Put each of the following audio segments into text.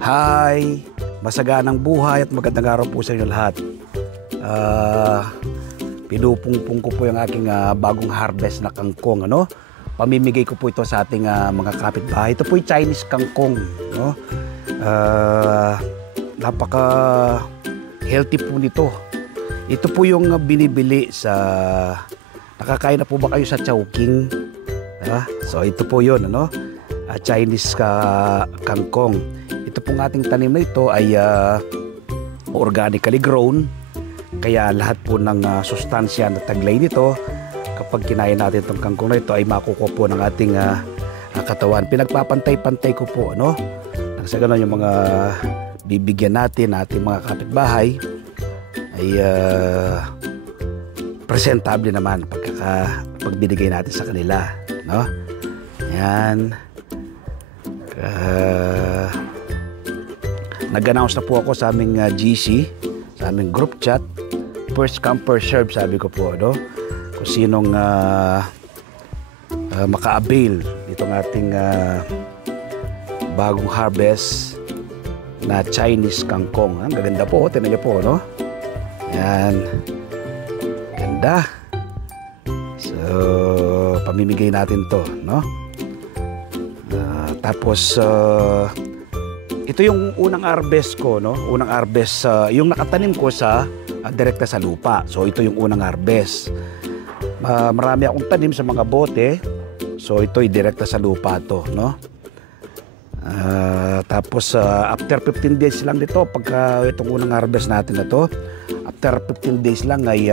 Hi! Masaganang buhay at magandang araw po sa inyo lahat. Pinupungpung ko po yung aking bagong harvest na kangkong. Pamimigay ko po ito sa ating mga kapitbahay. Ito po yung Chinese kangkong. Napaka healthy po nito. Ito po yung binibili sa... Nakakain na po ba kayo sa Chowking? So ito po yun, Chinese kangkong. Ito pong ating tanim na ito ay organically grown. Kaya lahat po ng sustansya na taglay nito, kapag kinain natin itong kangkong na ito, ay makukuha po ng ating katawan. Pinagpapantay-pantay ko po, Nang sa ganun yung mga bibigyan natin, ating mga kapitbahay, ay presentable naman pag binigay natin sa kanila, Yan. Nag-announce na po ako sa aming GC, sa aming group chat. First come, first serve, sabi ko po, kung sinong maka-avail itong ating bagong harvest na Chinese kangkong. Ang gaganda po, tingnan niyo po, Yan. Ganda. So, pamimigay natin to, tapos, ito yung unang harvest ko, Unang harvest, yung nakatanim ko sa direkta sa lupa. So, ito yung unang harvest. Marami akong tanim sa mga bote. So, ito ay direkta sa lupa to, tapos, after 15 days lang dito, pagka itong unang harvest natin na to, after 15 days lang ay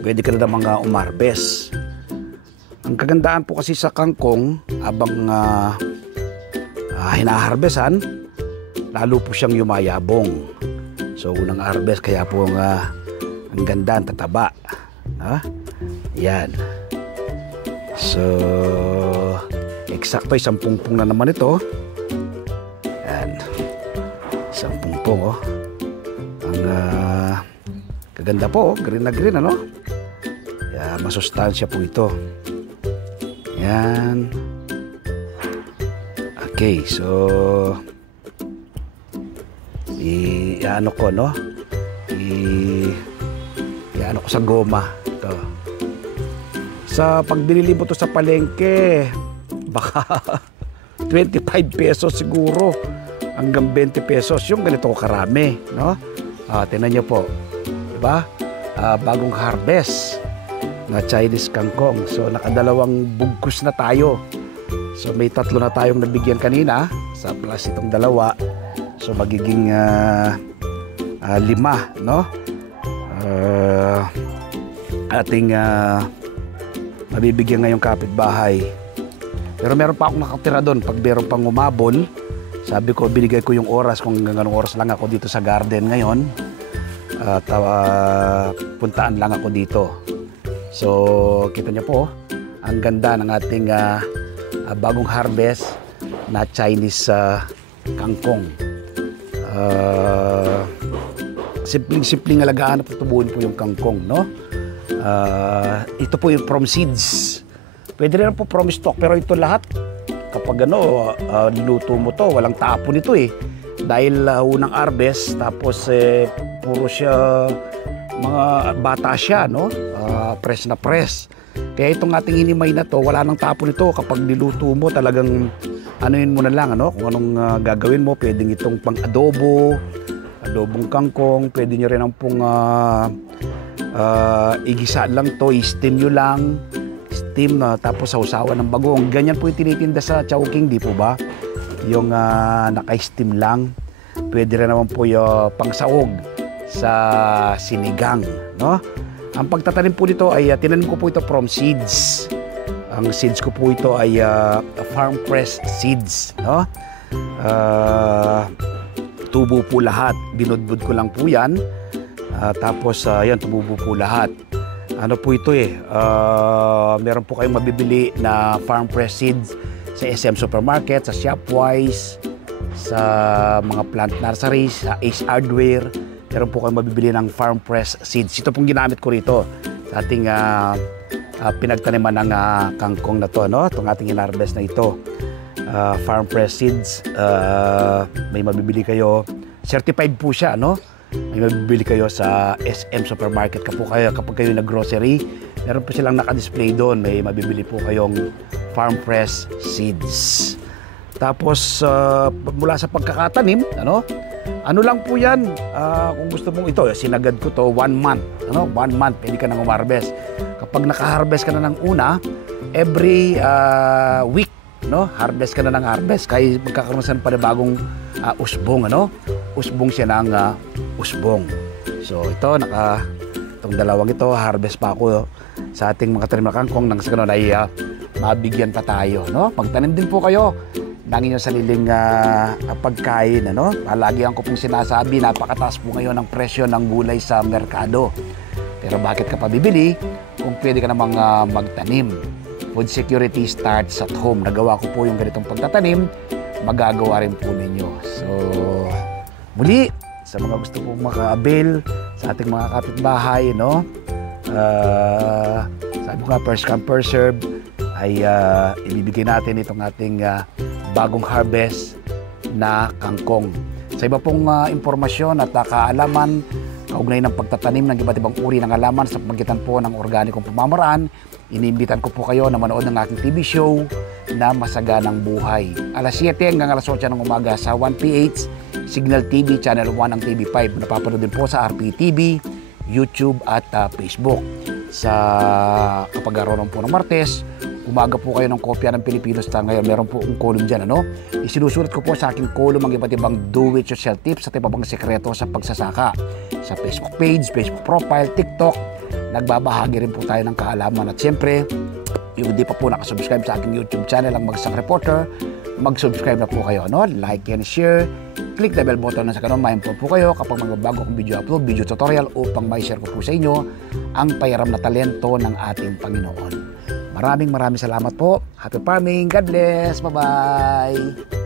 pwede ka na mga umharvest. Ang kagandaan po kasi sa kangkong, habang hinaharvestan, lalo po siyang yumayabong. So, unang harvest, kaya po ang ganda, ang tataba. Yan. So, eksakto, 10 pungpong na naman ito. Yan. 10 pungpong, Ang kaganda po, green na green, Kaya masustansya po ito. Yan. Okay, so i-ano ko, i-ano ko sa goma ito. Sa pagbili mo to sa palengke, baka 25 pesos siguro hanggang 20 pesos yung ganito karami, tingnan niyo po, diba? Bagong harvest na Chinese kangkong. So nakadalawang bugkos na tayo. So may 3 na tayong nabigyan kanina sa plus itong 2. So magiging 5, ating mabibigyan ngayong kapitbahay. Pero meron pa akong nakatira doon. Pag meron pang umabol, sabi ko binigay ko yung oras, kung hanggang anong oras lang ako dito sa garden ngayon, puntaan lang ako dito. So kita niyo po, ang ganda ng ating bagong harvest na Chinese kangkong. Simpleng alagaan at tutubuin po yung kangkong, ito po yung from seeds. Pwede rin po from stock, pero ito lahat kapag niluto mo to, walang tapon ito dahil unang harvest, tapos puro siya mga bata siya, press na press. Kaya itong ating hinimay na to, wala nang tapon ito. Kapag niluto mo, talagang anuin mo na lang, kung anong gagawin mo. Pwedeng itong pang adobo, adobong kangkong. Pwede nyo rin ang pong igisa lang to, i-steam nyo lang. Steam, tapos sausawan ng bagong. Ganyan po yung tinitinda sa Chowking, di po ba? Yung naka-steam lang. Pwede rin naman po yung pangsaog sa sinigang, Ang pagtatanim po nito ay tinanim ko po ito from seeds. Ang seeds ko po ito ay farm press seeds, tubo po lahat. Binudbud ko lang po yan. Tapos yan, tumubo po lahat. Ano po ito meron po kayong mabibili na farm press seeds sa SM Supermarket, sa Shopwise, sa mga plant nurseries, sa Ace Hardware. Meron po kayong mabibili ng farm press seeds. Ito pong ginamit ko rito sa ating pinagtaniman ng kangkong na to, Itong ating hinarvest na ito. farm fresh seeds. May mabibili kayo. Certified po siya, no? May mabibili kayo sa SM Supermarket kapag kayo nag-grocery. Meron po silang naka-display doon. May mabibili po kayong farm fresh seeds. Tapos mula sa pagkakatanim, ano lang po yan, kung gusto mong ito, sinagad ko to 1 month. 1 month, pwede ka nang umarvest. Kapag naka-harvest ka na ng una, every week, harvest ka na ng harvest. Kaya magkakaroon sa panibagong usbong, usbong siya ng usbong. So ito, itong dalawang ito, harvest pa ako sa ating mga tanim na kangkong nang sa ganun ay mabigyan pa tayo. Pagtanim din po kayo ng inyong sariling pagkain. Palagi ko pong sinasabi, napakataas po ngayon ang presyo ng gulay sa merkado. Pero bakit ka pa bibili kung pwede ka namang magtanim? Food security starts at home. Nagawa ko po yung ganitong pagtatanim, magagawa rin po ninyo. So, muli, sa mga gusto pong maka-avail sa ating mga kapitbahay, sabi ko nga, first come, first serve, ay ibibigay natin itong ating bagong harvest na kangkong. Sa iba pong impormasyon at kaalaman, kaugnay ng pagtatanim ng iba't ibang uri ng halaman sa pamagitan po ng organikong pamamaraan, iniimbitan ko po kayo na manood ng aking TV show na Masaganang Buhay. Alas 7 hanggang alas 8 ng umaga sa 1PH, Signal TV, Channel 1 ng TV5. Napapanood din po sa RPTV, YouTube at Facebook. Kapag araw po ng Martes, umaga po kayo ng kopya ng Pilipinos. Ngayon, meron po ang column dyan. Isinusulat ko po sa aking column ang iba't ibang do-it-yourself tips at ibang sekreto sa pagsasaka. Sa Facebook page, Facebook profile, TikTok, nagbabahagi rin po tayo ng kaalaman. At siyempre, yung hindi pa po nakasubscribe sa aking YouTube channel, ang Bagsak Reporter, mag-subscribe na po kayo. Like and share, click the bell button na sa kanon, ma-inform po kayo kapag magbabago akong video upload, video tutorial upang ma-share ko po sa inyo ang payaram na talento ng ating Panginoon. Maraming salamat po. Happy farming. God bless. Bye-bye.